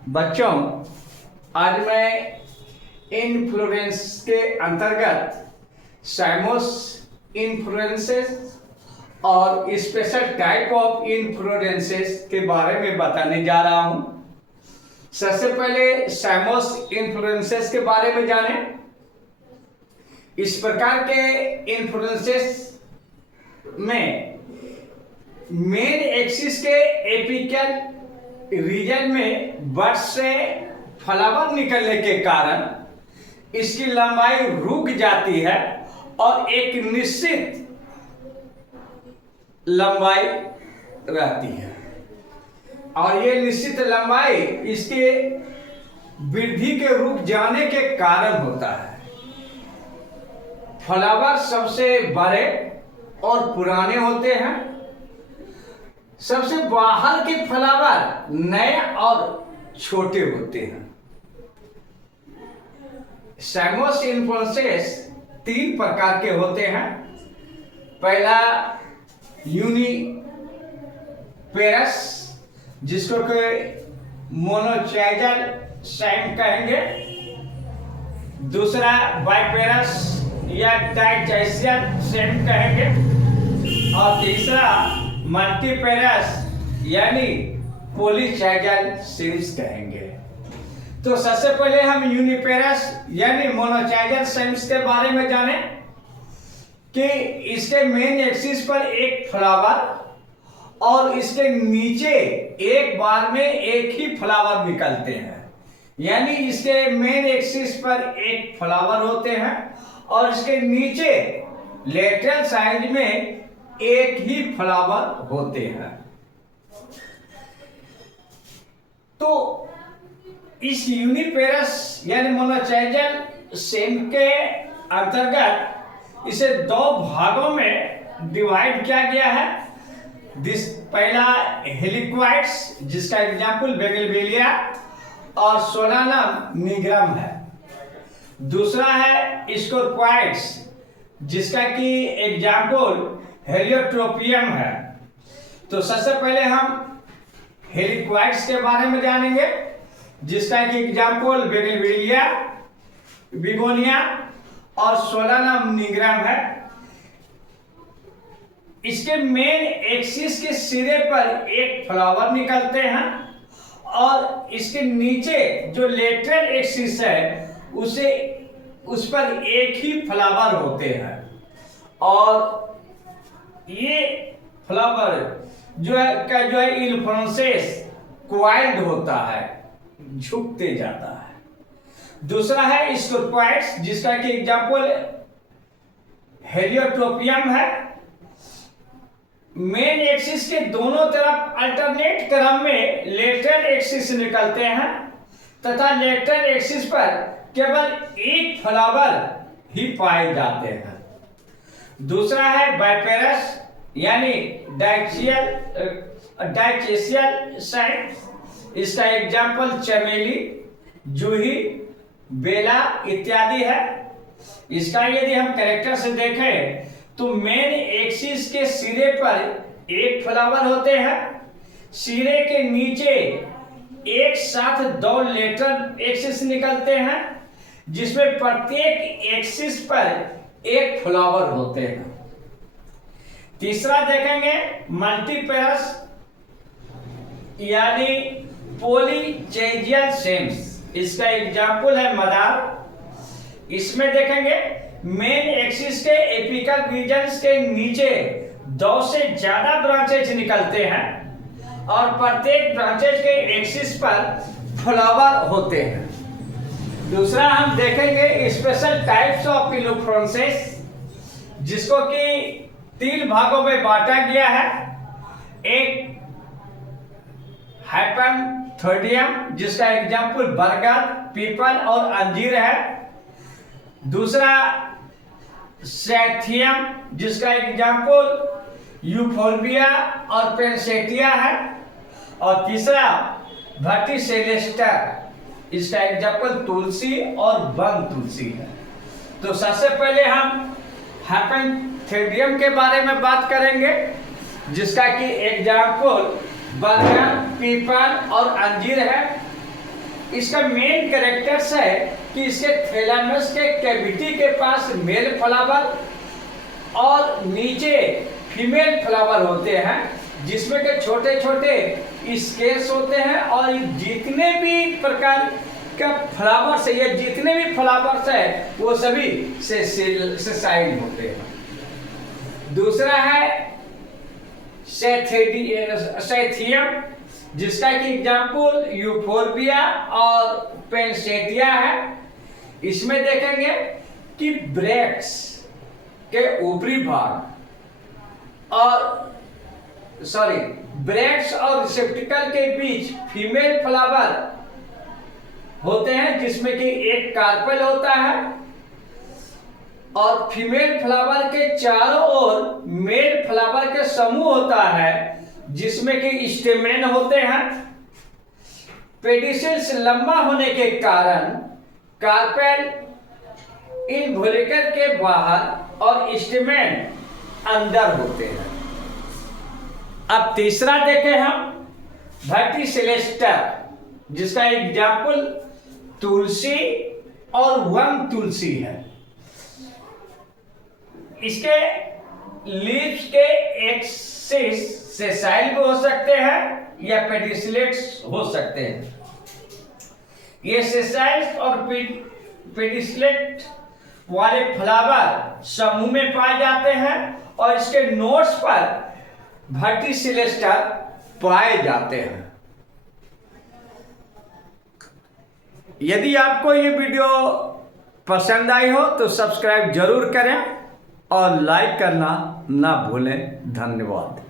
बच्चों, आज मैं इन्फ्लोरेंस के अंतर्गत साइमोस इन्फ्लोरेंसेस और स्पेशल टाइप ऑफ इन्फ्लोरेंसेस के बारे में बताने जा रहा हूं। सबसे पहले साइमोस इन्फ्लोरेंसेस के बारे में जानें। इस प्रकार के इन्फ्लोरेंसेस में मेन एक्सिस के एपिकल रीजन में बर्ड से फ्लावर निकलने के कारण इसकी लंबाई रुक जाती है और एक निश्चित लंबाई रहती है, और ये निश्चित लंबाई इसके वृद्धि के रुक जाने के कारण होता है। फ्लावर सबसे बड़े और पुराने होते हैं। सबसे बाहर के फ्लावर नए और छोटे होते हैं। साइमोस इन्फ्लोरेंसेस 3 प्रकार के होते हैं। पहला यूनिपेरस, जिसको कि मोनोचाइजल साइम कहेंगे। दूसरा बाइपेरस या डाइचैसियल साइम कहेंगे। और तीसरा मल्टीपेरस यानी पॉलीचाइजल सिम्स कहेंगे। तो सबसे पहले हम यूनिपेरस यानी मोनोचाइजल सिम्स के बारे में जाने कि इसके मेन एक्सिस पर एक फ्लावर और इसके नीचे एक बार में एक ही फ्लावर निकलते हैं। यानी इसके मेन एक्सिस पर एक फ्लावर होते हैं और इसके नीचे लेटरल साइड में एक ही फ्लावर होते हैं। तो इस यूनिपेरस यानी मोनोचाइजल सेम के अंतर्गत इसे 2 भागों में डिवाइड किया गया है। पहला हेलिक्वाइड्स, जिसका एग्जाम्पल बेगलबेलिया और सोलानम निग्रम है। दूसरा है स्कोर्पॉइड्स, जिसका कि एग्जाम्पल हेलियोट्रोपियम है। तो सबसे पहले हम हेलिक्वाइड्स के बारे में जानेंगे, जिसका कि एग्जाम्पल बेगलबेलिया, बिगोनिया और सोलानम निग्रम है। इसके मेन एक्सिस के सिरे पर एक फ्लावर निकलते हैं और इसके नीचे जो लेटरल एक्सिस है उस पर एक ही फ्लावर होते हैं। और ये फ्लावर जो है इन्फ्लोरेंसेस क्वाइल्ड होता है, झुकते जाता है। दूसरा है स्कोर्पॉइड्स, जिसका कि एग्जाम्पल हेलियोट्रोपियम है। मेन एक्सिस के दोनों तरफ अल्टरनेट क्रम में लेटरल एक्सिस निकलते हैं तथा लेटरल एक्सिस पर केवल एक फ्लावर ही पाए जाते हैं। दूसरा है बाइपेरस यानी डाइचैसियल साइम। इसका एग्जाम्पल चमेली, जूही, बेला इत्यादि है। इसका यदि हम कैरेक्टर से देखें तो मेन एक्सिस के सिरे पर एक फ्लावर होते हैं। सिरे के नीचे एक साथ 2 लेटरल एक्सिस निकलते हैं, जिसमें प्रत्येक एक्सिस पर एक फ्लावर होते हैं। तीसरा देखेंगे मल्टीपेरस यानी पॉलीचैजियल सेम्स। इसका एग्जाम्पल है मदार। इसमें देखेंगे मेन एक्सिस के एपिकल रीजन्स के नीचे 2 से ज्यादा ब्रांचेज निकलते हैं और प्रत्येक ब्रांचेज के एक्सिस पर फ्लावर होते हैं। दूसरा हम देखेंगे स्पेशल टाइप्स ऑफ इन्फ्लोरेंसेस, जिसको कि 3 भागों में बांटा गया है। एक हाइपैंथोडियम, जिसका एग्जाम्पल बरगद, पीपल और अंजीर है। दूसरा सैथियम, जिसका एग्जाम्पल यूफोर्बिया और पेनसेटिया है। और तीसरा वर्टिसेलेस्टर, इसका एग्जाम्पल तुलसी और वन तुलसी है। तो सबसे पहले हम हाइपैंथोडियम के बारे में बात करेंगे, जिसका कि एग्जाम्पल बरगद, पीपल और अंजीर है। इसका मेन कैरेक्टर्स है कि इसके थैलेमस के कैविटी के पास मेल फ्लावर और नीचे फीमेल फ्लावर होते हैं, जिसमें के छोटे छोटे स्केल्स होते हैं और जितने भी प्रकार का फ्लावर्स है, ये जितने भी फ्लावर्स है वो सभी सेसाइल होते हैं। दूसरा है सैथियम, जिसका कि एग्जाम्पल यूफोर्बिया और पेंसेटिया है। इसमें देखेंगे कि ब्रैक्स के ऊपरी भाग और ब्रैक्स और रिसेप्टिकल के बीच फीमेल फ्लावर होते हैं, जिसमें कि एक कार्पेल होता है और फीमेल फ्लावर के चारों ओर मेल फ्लावर के समूह होता है, जिसमें कि स्टेमेन होते हैं। पेडिसिल्स लंबा होने के कारण कार्पेल इन्वोल्यूकर के बाहर और स्टेमेन अंदर होते हैं। अब तीसरा देखें हम वर्टिसिलेस्टर, जिसका एग्जाम्पल तुलसी और वंग तुलसी है। इसके लीव्स के एक्सिस सेसाइल भी हो सकते हैं या पेडिसिलेट्स हो सकते हैं। ये सेसाइल्स और पेडिसिलेट वाले फ्लावर समूह में पाए जाते हैं और इसके नोड्स पर वर्टिसिलेस्टर पाए जाते हैं। यदि आपको ये वीडियो पसंद आई हो तो सब्सक्राइब जरूर करें और लाइक करना ना भूलें। धन्यवाद।